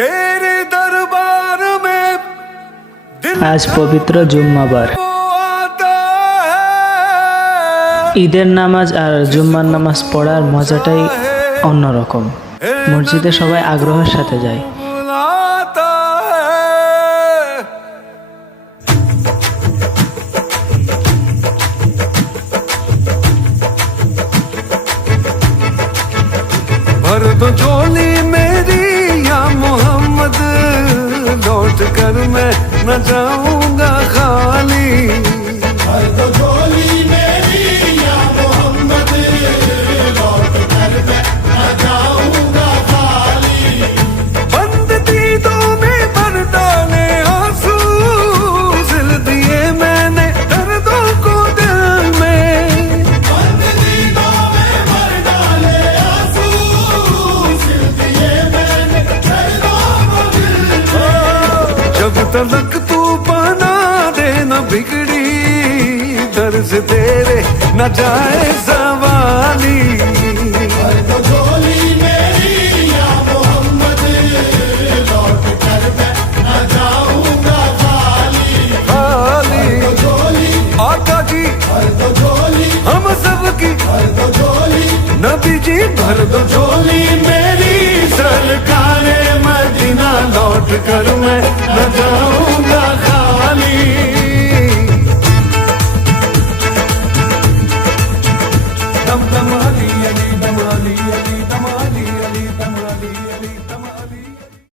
तेरे दरबार में আজ পবিত্র জুম্মাবার। ঈদের নামাজ আর জুম্মার নামাজ পড়ার মজাটাই অন্যরকম। মসজিদে সবাই আগ্রহের সাথে যায়। भर दो झोली मेरी या मोहम्मद, लौट कर मैं न जाऊंगा खाली। भर दो झोली मेरी या मोहम्मद, लौट कर मैं न जाऊंगा खाली। बंद दीदों में भर डाले आंसू, सिल दिए मैंने दर्दों को दिल में। बंद दीदों में भर डाले आंसू, सिल दिए मैंने दर्दों को दिल में। जब तलक तू बना दे न बिगड़ी, दर से तेरे न जाए सवाली। भर दो झोली मेरी या मोहम्मद, लौट कर मैं न जाऊंगा खाली। खाली भर दो झोली आका जी, भर दो झोली हम सब की, भर दो झोली नबी जी। भर दो झोली मेरी सरकारे मदीना, लौट कर